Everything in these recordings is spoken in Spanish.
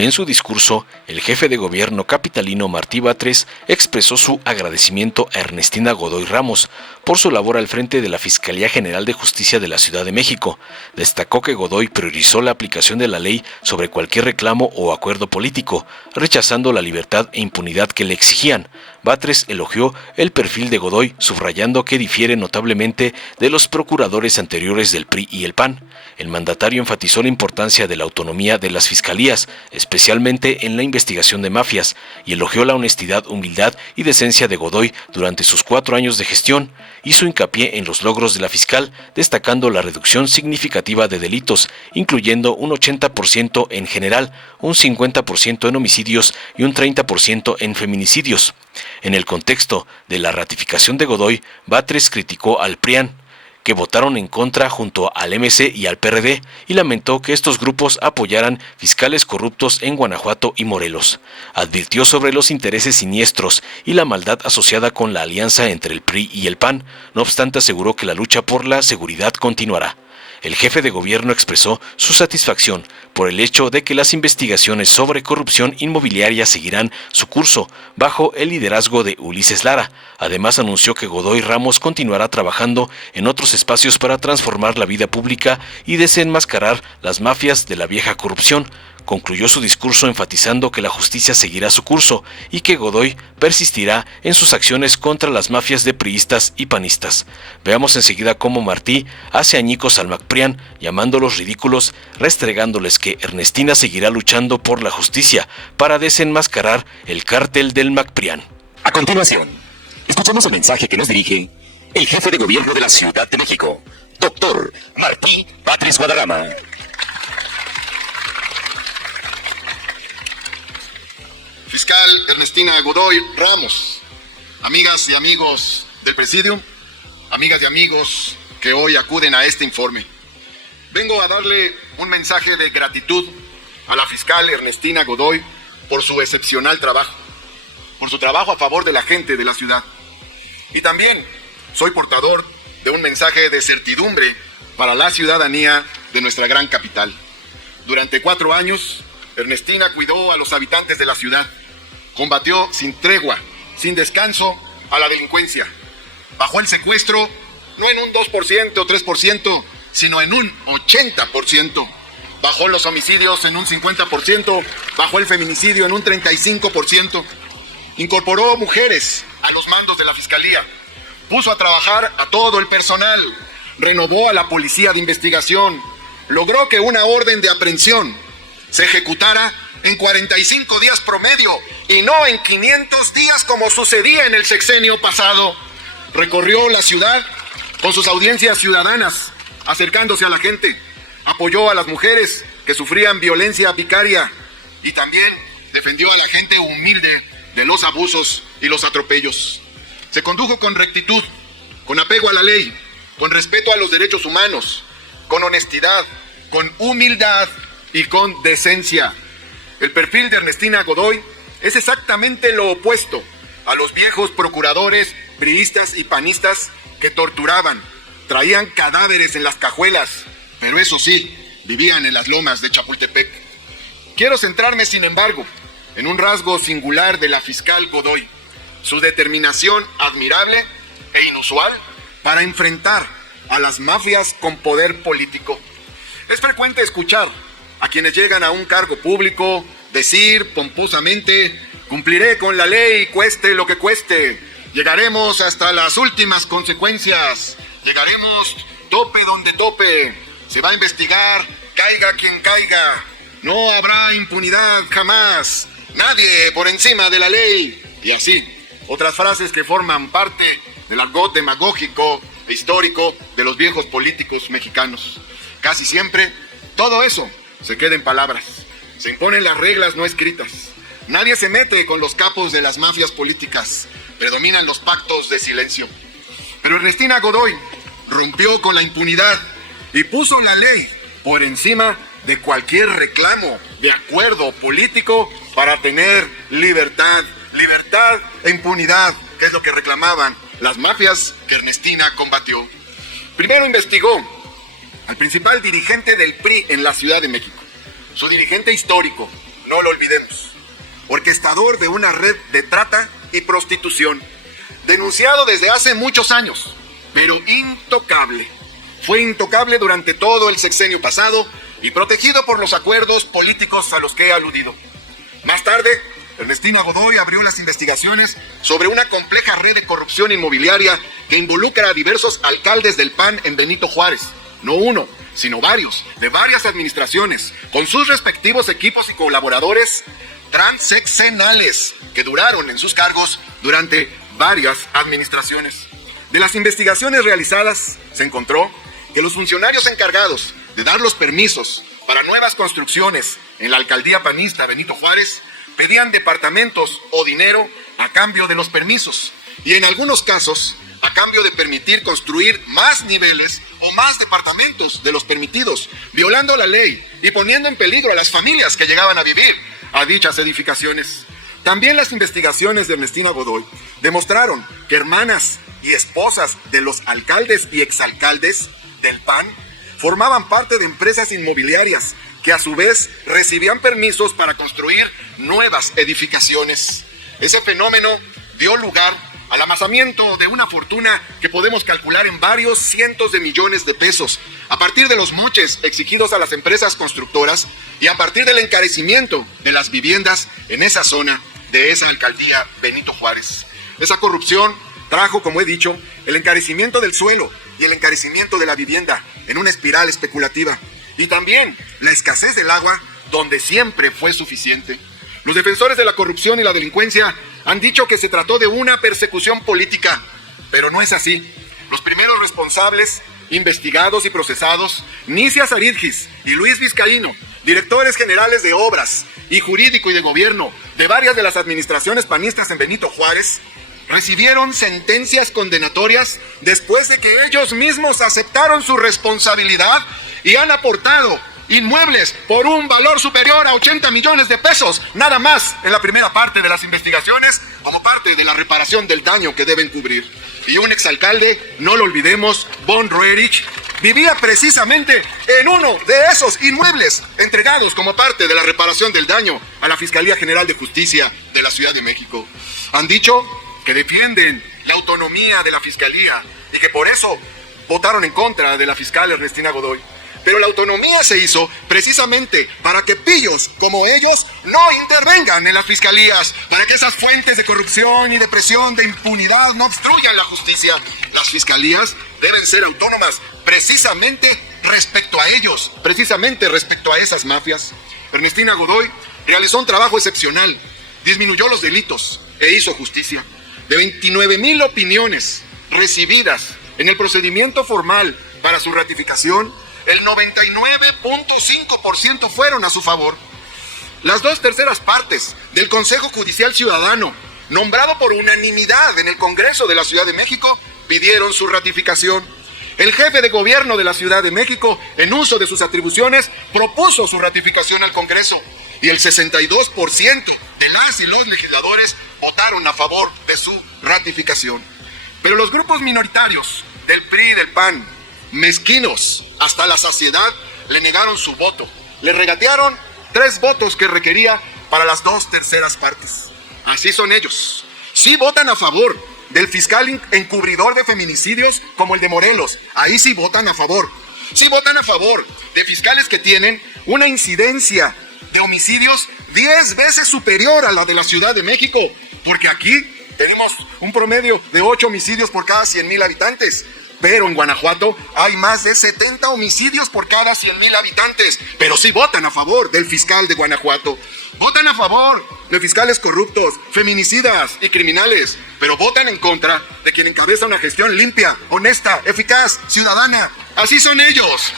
En su discurso, el jefe de gobierno capitalino Martí Batres expresó su agradecimiento a Ernestina Godoy Ramos por su labor al frente de la Fiscalía General de Justicia de la Ciudad de México. Destacó que Godoy priorizó la aplicación de la ley sobre cualquier reclamo o acuerdo político, rechazando la libertad e impunidad que le exigían. Batres elogió el perfil de Godoy, subrayando que difiere notablemente de los procuradores anteriores del PRI y el PAN. El mandatario enfatizó la importancia de la autonomía de las fiscalías, especialmente en la investigación de mafias, y elogió la honestidad, humildad y decencia de Godoy durante sus 4 años de gestión. Hizo hincapié en los logros de la fiscal, destacando la reducción significativa de delitos, incluyendo un 80% en general, un 50% en homicidios y un 30% en feminicidios. En el contexto de la ratificación de Godoy, Batres criticó al PRIAN, que votaron en contra junto al MC y al PRD, y lamentó que estos grupos apoyaran fiscales corruptos en Guanajuato y Morelos. Advirtió sobre los intereses siniestros y la maldad asociada con la alianza entre el PRI y el PAN, no obstante aseguró que la lucha por la seguridad continuará. El jefe de gobierno expresó su satisfacción por el hecho de que las investigaciones sobre corrupción inmobiliaria seguirán su curso bajo el liderazgo de Ulises Lara. Además anunció que Godoy Ramos continuará trabajando en otros espacios para transformar la vida pública y desenmascarar las mafias de la vieja corrupción. Concluyó su discurso enfatizando que la justicia seguirá su curso y que Godoy persistirá en sus acciones contra las mafias de priistas y panistas. Veamos enseguida cómo Martí hace añicos al MacPrian, llamándolos ridículos, restregándoles que Ernestina seguirá luchando por la justicia para desenmascarar el cártel del MacPrian. A continuación, escuchamos el mensaje que nos dirige el jefe de gobierno de la Ciudad de México, Dr. Martí Batres Guadarrama. Fiscal Ernestina Godoy Ramos, amigas y amigos del Presidium, amigas y amigos que hoy acuden a este informe. Vengo a darle un mensaje de gratitud a la fiscal Ernestina Godoy por su excepcional trabajo, por su trabajo a favor de la gente de la ciudad. Y también soy portador de un mensaje de certidumbre para la ciudadanía de nuestra gran capital. Durante 4 años, Ernestina cuidó a los habitantes de la ciudad. Combatió sin tregua, sin descanso, a la delincuencia. Bajó el secuestro no en un 2% o 3%, sino en un 80%. Bajó los homicidios en un 50%, bajó el feminicidio en un 35%. Incorporó mujeres a los mandos de la Fiscalía. Puso a trabajar a todo el personal. Renovó a la Policía de Investigación. Logró que una orden de aprehensión se ejecutara en 45 días promedio y no en 500 días como sucedía en el sexenio pasado. Recorrió la ciudad con sus audiencias ciudadanas, acercándose a la gente. Apoyó a las mujeres que sufrían violencia vicaria y también defendió a la gente humilde de los abusos y los atropellos. Se condujo con rectitud, con apego a la ley, con respeto a los derechos humanos, con honestidad, con humildad y con decencia. El perfil de Ernestina Godoy es exactamente lo opuesto a los viejos procuradores priistas y panistas que torturaban, traían cadáveres en las cajuelas, pero eso sí, vivían en las lomas de Chapultepec. Quiero centrarme, sin embargo, en un rasgo singular de la fiscal Godoy, su determinación admirable e inusual para enfrentar a las mafias con poder político. Es frecuente escuchar a quienes llegan a un cargo público decir pomposamente: cumpliré con la ley, cueste lo que cueste, llegaremos hasta las últimas consecuencias, llegaremos tope donde tope, se va a investigar, caiga quien caiga, no habrá impunidad jamás, nadie por encima de la ley, y así, otras frases que forman parte del argot demagógico e histórico de los viejos políticos mexicanos. Casi siempre, todo eso se queda en palabras. Se imponen las reglas no escritas. Nadie se mete con los capos de las mafias políticas. Predominan los pactos de silencio. Pero Ernestina Godoy rompió con la impunidad y puso la ley por encima de cualquier reclamo de acuerdo político para tener libertad. Libertad e impunidad, que es lo que reclamaban las mafias que Ernestina combatió. Primero investigó al principal dirigente del PRI en la Ciudad de México, su dirigente histórico, no no lo olvidemos. Orquestador de una red de trata y prostitución, denunciado desde hace muchos años, pero intocable. Fue intocable durante todo el sexenio pasado y protegido por los acuerdos políticos a los que he aludido. Más tarde, Ernestina Godoy abrió las investigaciones sobre una compleja red de corrupción inmobiliaria que involucra a diversos alcaldes del PAN en Benito Juárez. No uno, sino varios, de varias administraciones, con sus respectivos equipos y colaboradores transeccionales que duraron en sus cargos durante varias administraciones. De las investigaciones realizadas, se encontró que los funcionarios encargados de dar los permisos para nuevas construcciones en la alcaldía panista Benito Juárez pedían departamentos o dinero a cambio de los permisos y en algunos casos a cambio de permitir construir más niveles o más departamentos de los permitidos, violando la ley y poniendo en peligro a las familias que llegaban a vivir a dichas edificaciones. También las investigaciones de Ernestina Godoy demostraron que hermanas y esposas de los alcaldes y exalcaldes del PAN formaban parte de empresas inmobiliarias que a su vez recibían permisos para construir nuevas edificaciones. Ese fenómeno dio lugar al amasamiento de una fortuna que podemos calcular en varios cientos de millones de pesos, a partir de los moches exigidos a las empresas constructoras y a partir del encarecimiento de las viviendas en esa zona de esa alcaldía Benito Juárez. Esa corrupción trajo, como he dicho, el encarecimiento del suelo y el encarecimiento de la vivienda en una espiral especulativa, y también la escasez del agua donde siempre fue suficiente. Los defensores de la corrupción y la delincuencia han dicho que se trató de una persecución política, pero no es así. Los primeros responsables, investigados y procesados, Nicia Zaridgis y Luis Vizcaíno, directores generales de obras y jurídico y de gobierno de varias de las administraciones panistas en Benito Juárez, recibieron sentencias condenatorias después de que ellos mismos aceptaron su responsabilidad y han aportado inmuebles por un valor superior a 80 millones de pesos, nada más en la primera parte de las investigaciones, como parte de la reparación del daño que deben cubrir. Y un exalcalde, no lo olvidemos, Von Roerich, vivía precisamente en uno de esos inmuebles entregados como parte de la reparación del daño a la Fiscalía General de Justicia de la Ciudad de México. Han dicho que defienden la autonomía de la Fiscalía y que por eso votaron en contra de la fiscal Ernestina Godoy. Pero la autonomía se hizo precisamente para que pillos como ellos no intervengan en las fiscalías, para que esas fuentes de corrupción y de presión, de impunidad no obstruyan la justicia. Las fiscalías deben ser autónomas precisamente respecto a ellos, precisamente respecto a esas mafias. Ernestina Godoy realizó un trabajo excepcional, disminuyó los delitos e hizo justicia. De 29,000 opiniones recibidas en el procedimiento formal para su ratificación, el 99.5% fueron a su favor. Las 2/3 partes del Consejo Judicial Ciudadano, nombrado por unanimidad en el Congreso de la Ciudad de México, pidieron su ratificación. El jefe de gobierno de la Ciudad de México, en uso de sus atribuciones, propuso su ratificación al Congreso y el 62% de las y los legisladores votaron a favor de su ratificación. Pero los grupos minoritarios del PRI y del PAN, mezquinos hasta la saciedad, le negaron su voto. Le regatearon 3 votos que requería para las 2/3 partes. Así son ellos. Sí votan a favor del fiscal encubridor de feminicidios como el de Morelos. Ahí sí votan a favor. Sí votan a favor de fiscales que tienen una incidencia de homicidios 10 veces superior a la de la Ciudad de México. Porque aquí tenemos un promedio de 8 homicidios por cada 100,000 habitantes. Pero en Guanajuato hay más de 70 homicidios por cada 100,000 habitantes. Pero sí votan a favor del fiscal de Guanajuato. Votan a favor de fiscales corruptos, feminicidas y criminales. Pero votan en contra de quien encabeza una gestión limpia, honesta, eficaz, ciudadana. Así son ellos.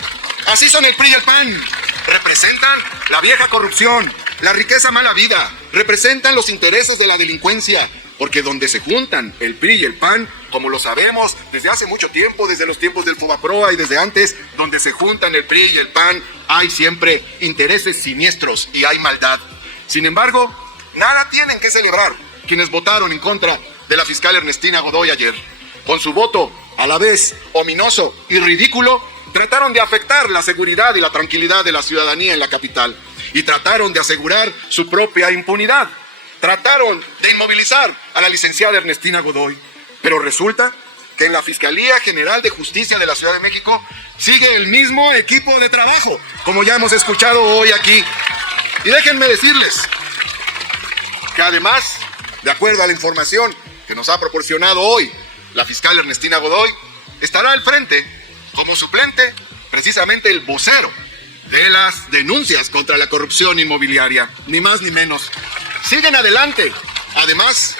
Así son el PRI y el PAN. Representan la vieja corrupción, la riqueza mala vida. Representan los intereses de la delincuencia. Porque donde se juntan el PRI y el PAN, como lo sabemos desde hace mucho tiempo, desde los tiempos del Fobaproa y desde antes, donde se juntan el PRI y el PAN, hay siempre intereses siniestros y hay maldad. Sin embargo, nada tienen que celebrar quienes votaron en contra de la fiscal Ernestina Godoy ayer. Con su voto, a la vez ominoso y ridículo, trataron de afectar la seguridad y la tranquilidad de la ciudadanía en la capital. y trataron de asegurar su propia impunidad. Trataron de inmovilizar a la licenciada Ernestina Godoy, pero resulta que en la Fiscalía General de Justicia de la Ciudad de México sigue el mismo equipo de trabajo, como ya hemos escuchado hoy aquí. Y déjenme decirles que además, de acuerdo a la información que nos ha proporcionado hoy la fiscal Ernestina Godoy, estará al frente como suplente precisamente el vocero de las denuncias contra la corrupción inmobiliaria, ni más ni menos. Siguen adelante, además,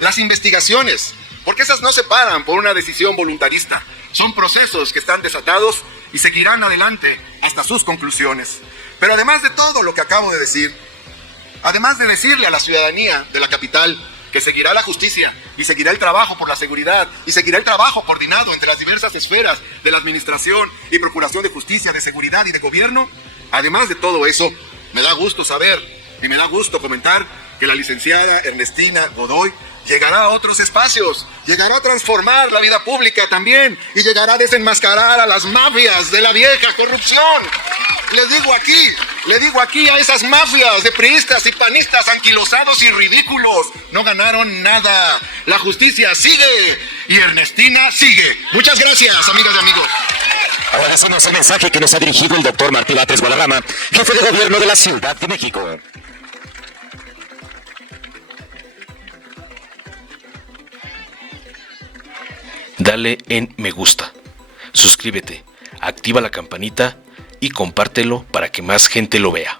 las investigaciones, porque esas no se paran por una decisión voluntarista. Son procesos que están desatados y seguirán adelante hasta sus conclusiones. Pero además de todo lo que acabo de decir, además de decirle a la ciudadanía de la capital que seguirá la justicia y seguirá el trabajo por la seguridad y seguirá el trabajo coordinado entre las diversas esferas de la administración y procuración de justicia, de seguridad y de gobierno, además de todo eso, me da gusto saber y me da gusto comentar que la licenciada Ernestina Godoy llegará a otros espacios, llegará a transformar la vida pública también y llegará a desenmascarar a las mafias de la vieja corrupción. Le digo aquí a esas mafias de priistas y panistas anquilosados y ridículos, no ganaron nada. La justicia sigue y Ernestina sigue. Muchas gracias, amigas y amigos. Agradecemos el mensaje que nos ha dirigido el doctor Martí Batres Guadarrama, jefe de gobierno de la Ciudad de México. Dale en me gusta, suscríbete, activa la campanita y compártelo para que más gente lo vea.